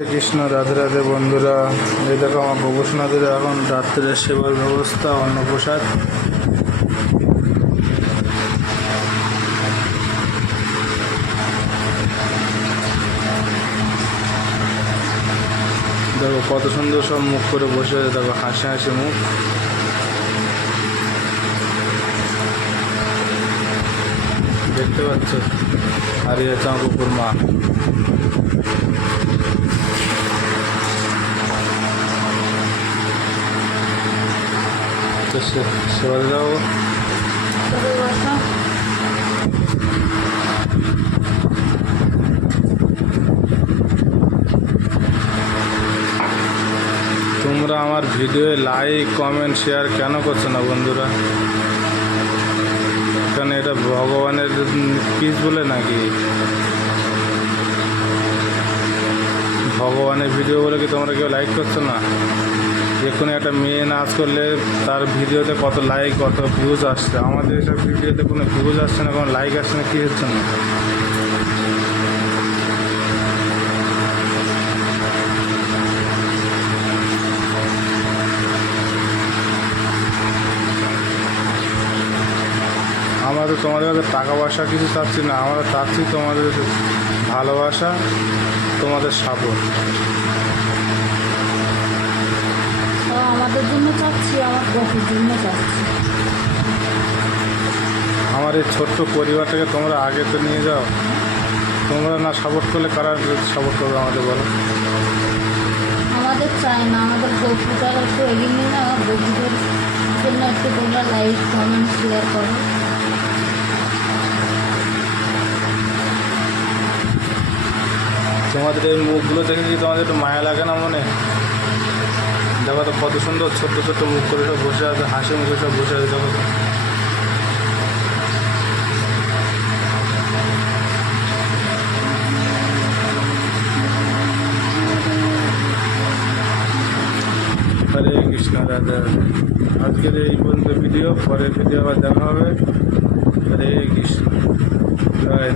কৃষ্ণ, রাধে রাধে বন্ধুরা। এই দেখো আমার ভূষণাদের এখন রাত্রের সেবার ব্যবস্থা, অন্নপ্রসাদ। দেখো কত সুন্দর সব মুখ করে বসে আছে, দেখো হাসি হাসি মুখ। দেখতে পাচ্ছ, আর এই হচ্ছে আমার কুকুর মা। তো সেবা দাও। তোমরা আমার ভিডিওয়ে লাইক কমেন্ট শেয়ার কেন করছো না বন্ধুরা? কারণ এটা ভগবানের পিস বলে নাকি? ভগবানের ভিডিও বলে কি তোমরা কেউ লাইক করছো না? এক্ষুনি একটা মেয়ে নাচ করলে তার ভিডিওতে কত লাইক কত ভিউজ আসছে, আমাদের এসব ভিডিওতে কোনো ভিউজ আসছে না, কোনো লাইক আসছে না, কী হচ্ছে না? আমরা তো তোমাদের কাছে টাকা পয়সা কিছু চাচ্ছি না, আমরা চাচ্ছি তোমাদের ভালোবাসা, তোমাদের সাপোর্ট। আমাদের জন্য চাচ্ছি, আমার বউর জন্য চাচ্ছি। আমার এই ছোট্ট পরিবারটাকে তোমরা আগে তো নিয়ে যাও। তোমরা না সাপোর্ট করলে কারা সাপোর্ট করবে আমাদের, বলো? আমাদের চাই না, আমাদের বউটার একটু এগিয়ে নিয়ে না, আমার বউদের জন্য একটু তোমরা লাইক কমেন্ট শেয়ার করো। তোমাদের এই মুখগুলো দেখে কি তোমাদের একটু মায়া লাগে না মনে? দেখো তো কত সুন্দর ছোট্ট ছোট্ট মুখ করে সব বসে আছে, হাসি মুখে সব বসে আছে। দেখো তো হরে কৃষ্ণ, রাধে রাধে। আজকের এই পর্যন্ত ভিডিও, পরের ভিডিও আবার দেখা হবে। হরে কৃষ্ণ, জয়।